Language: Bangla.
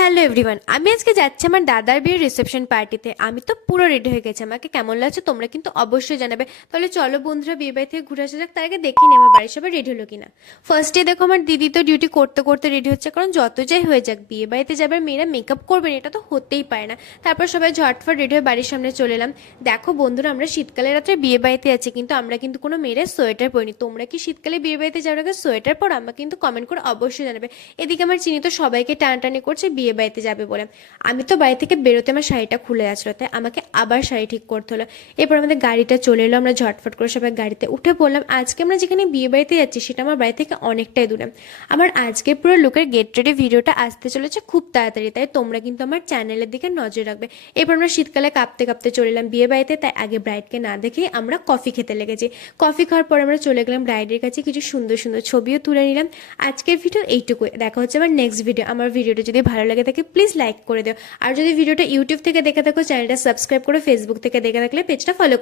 হ্যালো এভরিওয়ান, আমি আজকে যাচ্ছি আমার দাদার বিয়ের রিসেপশন পার্টিতে। আমি তো পুরো রেডি হয়ে গেছি। আমাকে কেমন লাগছে তোমরা কিন্তু অবশ্যই জানাবে। তাহলে চলো বন্ধুরা, বিয়ে বাড়ি থেকে ঘুরে আসা যাক। তার আগে দেখে নি আমার বাড়ির সবাই রেডি হলো কিনা। ফার্স্টে দেখো আমার দিদি তো ডিউটি করতে করতে রেডি হচ্ছে, কারণ যত যাই হয়ে যাক বিয়ে বাড়িতে যাবে মেয়েরা মেকআপ করবেন, এটা তো হতেই পারে না। তারপর সবাই ঝটফট রেডি হয়ে বাড়ির সামনে চলে এলাম। দেখো বন্ধুরা, আমরা শীতকালের রাত্রে বিয়ে বাড়িতে আছি, কিন্তু আমরা কিন্তু কোনো মেয়েরা সোয়েটার পরিনি। তোমরা কি শীতকালে বিয়ে বাড়িতে যাওয়ার আগে সোয়েটার পরো? আমাকে কিন্তু কমেন্ট করে অবশ্যই জানাবে। এদিকে আমার চিনি তো সবাইকে টানাটানি করছে বিয়ে বাড়িতে যাবে বলে। আমি তো বাড়ি থেকে বেরোতে আমার শাড়িটা খুলে যাচ্ছিলো, তাই আমাকে আবার শাড়ি ঠিক করতে হলো। এরপর আমাদের গাড়িটা চলে এলো, আমরা ঝটফট করে সবাই গাড়িতে উঠে পড়লাম। আজকে আমরা যেখানে বিয়ে বাড়িতে যাচ্ছি সেটা আমার বাড়ি থেকে অনেকটাই দূরে। আমার আজকে পুরো লুকের গেট রেডি ভিডিওটা আসতে চলেছে খুব তাড়াতাড়ি, তাই তোমরা কিন্তু আমার চ্যানেলের দিকে নজর রাখবে। এরপর আমরা শীতকালে কাঁপতে কাঁপতে চলে এলাম বিয়ে বাড়িতে, তাই আগে ব্রাইডকে না দেখেই আমরা কফি খেতে লেগেছি। কফি খাওয়ার পর আমরা চলে গেলাম ব্রাইডের কাছে, কিছু সুন্দর সুন্দর ছবিও তুলে নিলাম। আজকের ভিডিও এইটুকুই, দেখা হচ্ছে আমার নেক্সট ভিডিও। আমার ভিডিওটা যদি ভালো লাগে থাকে প্লিজ লাইক করে দিও। আর যদি ভিডিওটা ইউটিউব থেকে দেখে থাকো চ্যানেলটা সাবস্ক্রাইব করে, ফেসবুক থেকে দেখে থাকলে পেজটা ফলো